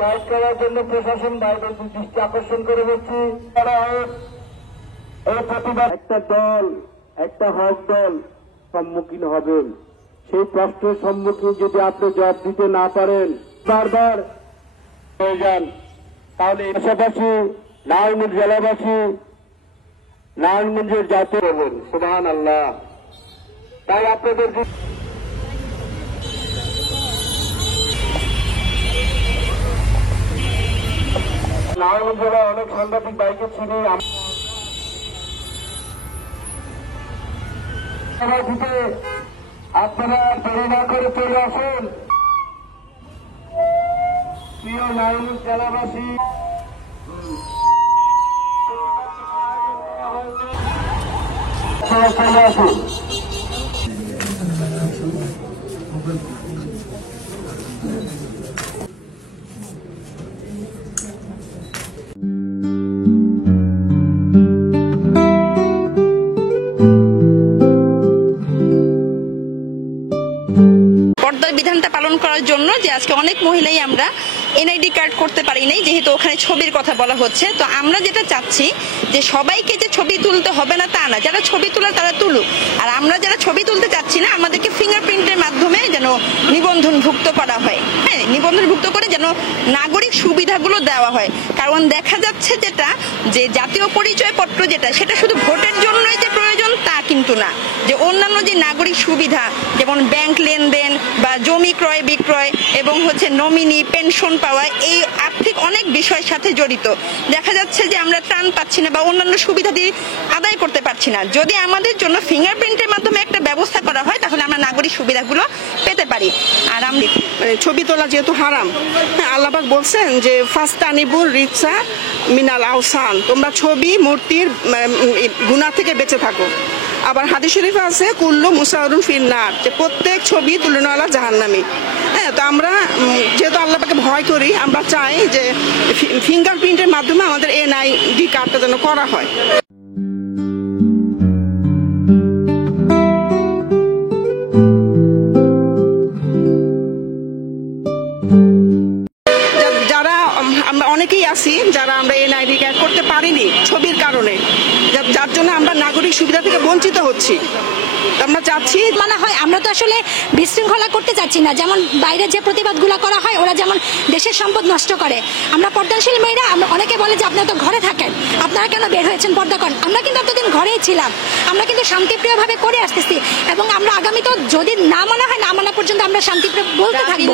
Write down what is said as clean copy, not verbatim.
Guide করার জন্য প্রশাসন বাইরের দৃষ্টি আকর্ষণ করে হচ্ছে এই প্রতিবাদ একটা দল একটা হক দল সম্মুখীন হবেন। সেই প্রশ্নের সম্মুখীন যদি আপনি জবাব দিতে না পারেন, বারবার হয়ে যান, তাহলে পাশাপাশি নারায়ণগঞ্জ জেলাবাসী নারায়ণগঞ্জের জাতীয় করবেন। সুবহানাল্লাহ। তাই আপনাদের নারায়ণগঞ্জ জেলায় অনেক সাংবাদিক বাইকে ছিল, আপনারা দেরি না করে চলে আসেন। প্রিয় নারায়ণগঞ্জ জেলাবাসী, চলে আসুন। পর্দার বিধানটা পালন করার জন্য যে আজকে অনেক মহিলাই আমরা এনআইডি কার্ড করতে পারি নাই, যেহেতু ওখানে ছবির কথা বলা হচ্ছে। তো আমরা যেটা চাচ্ছি যে সবাইকে যে ছবি তুলতে হবে না তা না, যারা ছবি তোলার তারা তুলুক। আর আমরা যারা ছবি তুলতে চাচ্ছি না, আমাদেরকে ফিঙ্গারপ্রিন্টের মাধ্যমে যেন নিবন্ধনভুক্ত করা হয়। হ্যাঁ, নিবন্ধনভুক্ত করে যেন নাগরিক সুবিধাগুলো দেওয়া হয়। কারণ দেখা যাচ্ছে যেটা যে জাতীয় পরিচয়পত্র যেটা, সেটা শুধু ভোটের জন্যই যে প্রয়োজন তা কিন্তু না, যে অন্যান্য যে নাগরিক সুবিধা যেমন ব্যাংক লেনদেন বা জমি ক্রয় বিক্রয় এবং নমিনি পেনশন পাওয়া, এই আর্থিক অনেক বিষয়ের সাথে জড়িত। দেখা যাচ্ছে যে আমরা ত্রাণ পাচ্ছি না বা অন্যান্য সুবিধা দিয়ে আদায় করতে পারছি না। যদি আমাদের জন্য ফিঙ্গারপ্রিন্টের মাধ্যমে একটা ব্যবস্থা করা হয়, তাহলে আমরা নাগরিক সুবিধাগুলো পেতে পারি। আর আমি ছবি তোলা যেহেতু হারাম, আল্লাহ পাক বলছেন যে ফাস্তানিবুর রিচা মিনাল আওসান, তোমরা ছবি মূর্তির গুনাহ থেকে বেঁচে থাকো। আবার হাদিস শরীফে আছে কুল্লু মুসাউরুন ফিন্নার, যে প্রত্যেক ছবি তুলনাওয়ালা জাহান্নামী। হ্যাঁ, তো আমরা যেহেতু আল্লাহ পাকে ভয় করি, আমরা চাই যে ফিঙ্গারপ্রিন্টের মাধ্যমে আমাদের এনআইডি কার্ডটা যেন করা হয়। যারা আমরা অনেকেই আছি যারা আমরা এনআইডি কার্ড করতে পারিনি ছবির কারণে, যার জন্য আমরা নাগরিক সুবিধা থেকে বঞ্চিত হচ্ছি। আমরা চাচ্ছি মনে হয় আমরা তো আসলে বিশৃঙ্খলা করতে চাচ্ছি না। যেমন বাইরে যে প্রতিবাদগুলো করা হয়, ওরা যেমন দেশের সম্পদ নষ্ট করে। আমরা পর্দাশীল মেয়েরা, আমরা অনেকে বলে যে আপনারা তো ঘরে থাকেন, আপনারা কেন বের হয়েছেন, পর্দা করেন। আমরা কিন্তু এতদিন ঘরেই ছিলাম, আমরা কিন্তু শান্তিপ্রিয়ভাবে করে আসতেছি এবং আমরা আগামী তো যদি না মানা হয়, না মানা পর্যন্ত আমরা শান্তিপ্রিয় বলতে থাকবো।